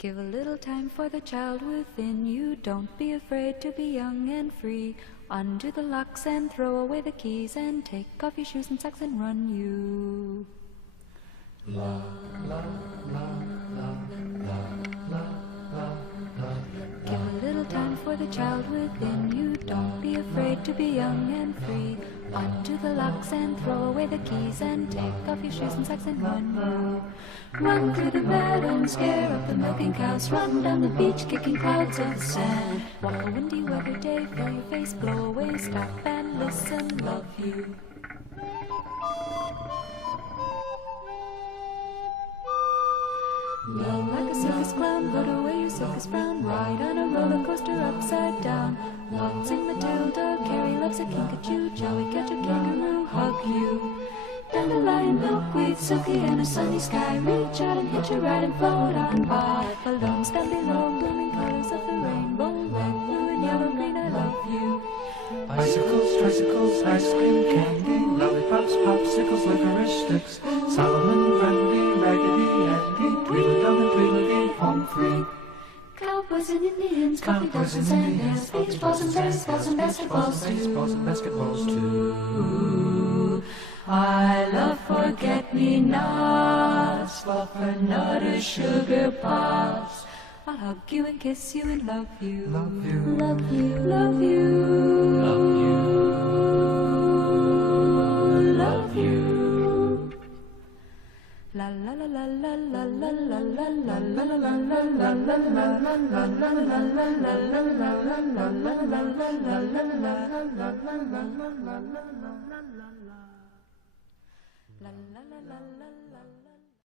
Give a little time for the child within you. Don't be afraid to be young and free. Undo the locks and throw away the keys, and take off your shoes and socks and run you. La, la, la, la, la, la, la, la. Give a little time for the child within you. Don't be afraid to be young and free. Undo the locks and throw away the keys, and take off your shoes and socks and run you. Run through the meadow and scare up the milking cows. Run down the beach kicking clouds of sand. Walk a windy weather day, feel your face blow away. Stop and listen, love you. Love like a circus clown, put away your circus frown. Ride on a roller coaster upside down. Waltzing Matilda, Carrie loves a kinkajou. Joey catch a kangaroo, hug you. Dandelion, milkweed, silky and a sunny sky. Reach out and hitch a ride and float on by. Balloons down below, blooming colors of the rainbow. Red, blue and yellow, green, I love you. Bicycles, tricycles, ice cream, candy, lollipops, popsicles, licorice sticks, Solomon, Grundy, Raggedy Andy, Tweedledum and Tweedledee, home free. Cowboys and Indians, coffee dogs and sandals, beach balls and baseballs and basketballs too. Baseballs and basketballs too. I love forget-me-nots, fluffernutter, sugar pops. I'll hug you and kiss you and love you. Love you. Love you. Love you. Love you. Love you. La la la la la la la la la la la la la la la la la la